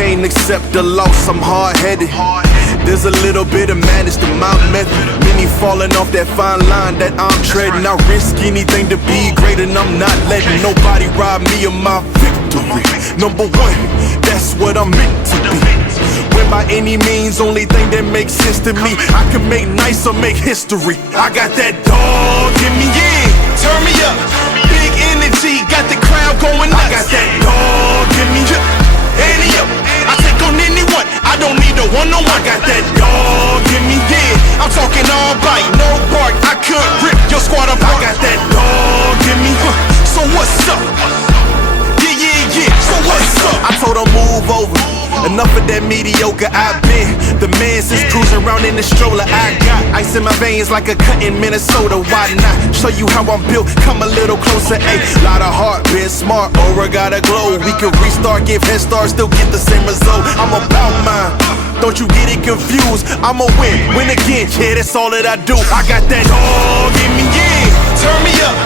Can't accept the loss, I'm hard-headed. There's a little bit of madness to my method. Many falling off that fine line that I'm treading. I risk anything to be great, and I'm not letting nobody rob me of my victory. Number one, that's what I'm meant to be. When by any means, only thing that makes sense to me, I can make nice or make history. I got that dog in me, yeah, turn me up. Big energy, got the crowd going nuts. I got that dog in me, any up. I take on anyone, I don't need a one-on-one. I got that dog in me, yeah. I'm talking all bite, no bark. I could rip your squad apart. I got that dog in me, so what's up? Yeah, yeah, yeah, so what's up? I told her move over, enough of that mediocre. I've been the man since cruising around in the stroller. I got ice in my veins like a cut in Minnesota. Why not show you how I'm built? Come a little closer, ayy. Lot of heart, been smart, aura gotta glow. We can restart, give head start, still get the same result. I'm about mine, don't you get it confused. I'ma win again, yeah, that's all that I do. I got that dog in me, yeah, turn me up.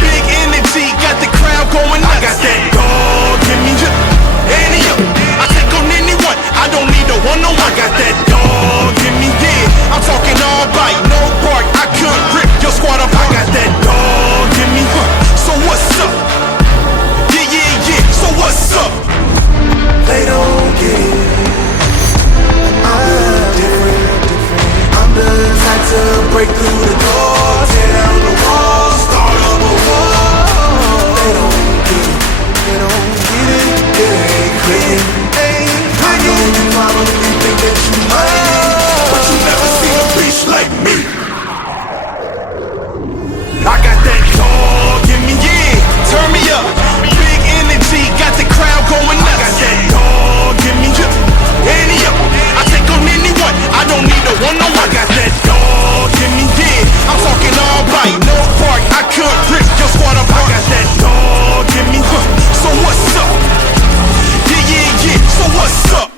Big energy, got the crowd going nuts. I got that dog in me, any up. I take on anyone, I don't need a one-on-one. I got that dog in me, yeah. I'm talking all bite, no bark. I could rip your squad apart. I got that dog in me, so what's up? Yeah, yeah, yeah, so what's up? They don't get it. I'm different. I'm the type to break through the door, tear down the wall, start up a war. They don't get it. They don't get it. It ain't clicking. I know you probably think that you might, but you never seen a bitch like me. I got that dog in me, yeah, turn me up. Big energy, got the crowd going nuts. I got that dog in me, any up. I take on anyone, I don't need a one-on-one. I got that dog in me, yeah. I'm talking all bite, no bark. I could rip your squad apart. I got that dog in me, so what's up? Yeah, yeah, yeah, so what's up?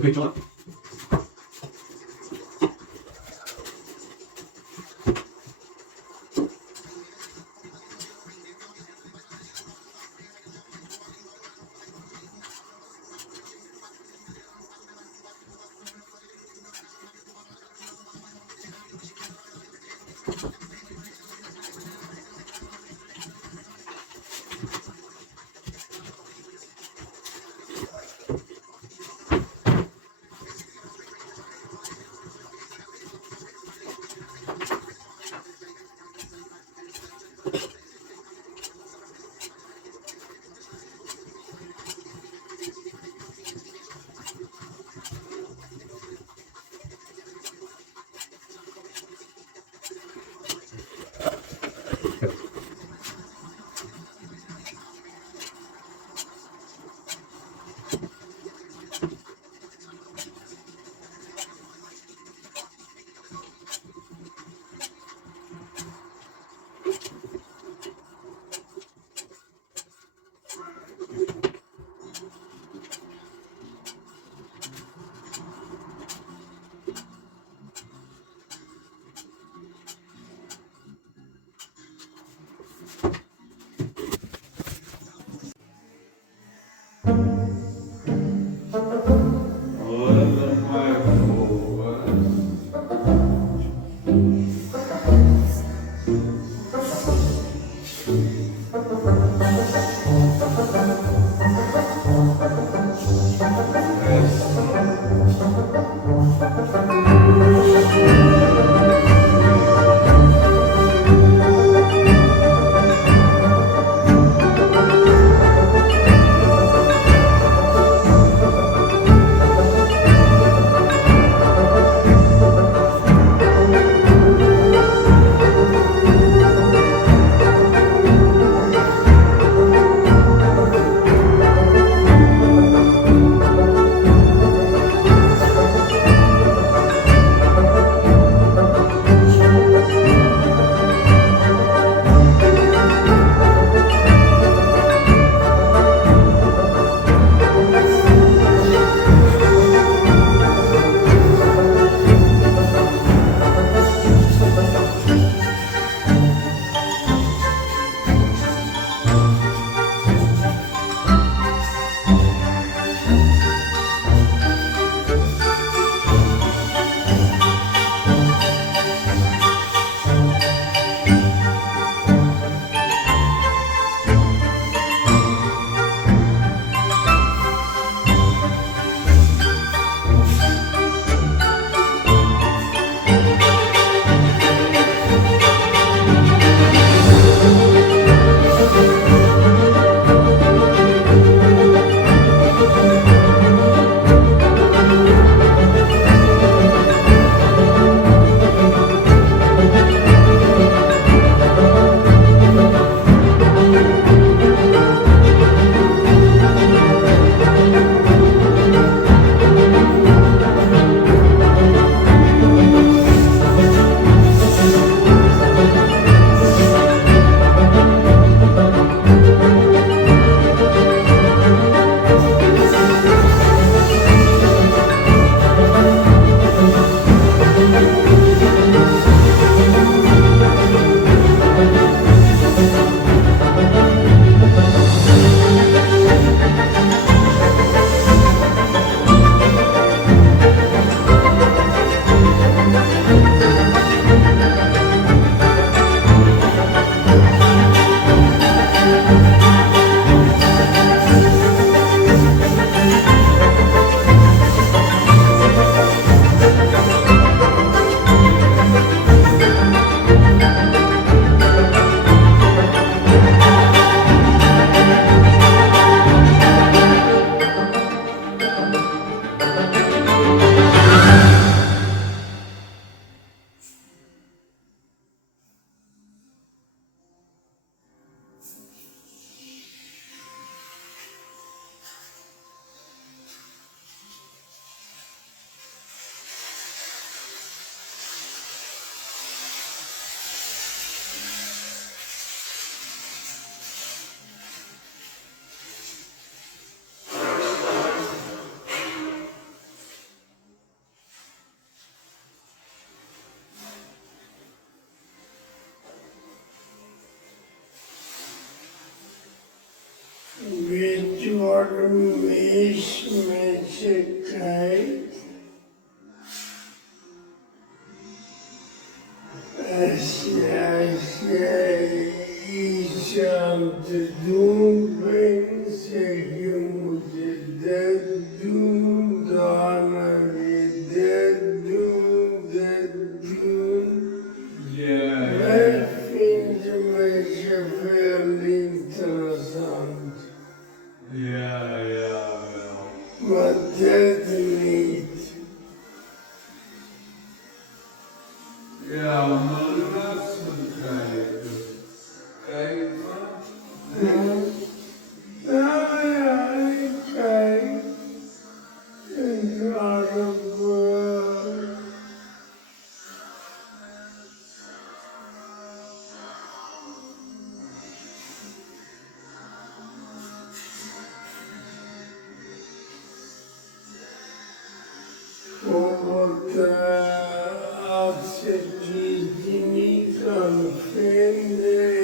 Okay, John. onmismetselijkheid. Als jij iets aan te doen bent, zeg je moet je dat doen, daarna weer dat doen, dat doen. Wat vind je met zoveel interessant? Ja, wel. Maar dat niet. Ja, maar de rest moet kijken. Kijk maar. Nou ja, ik kijk. Ik ga ervoor. Bijvoorbeeld als je die niet kan vinden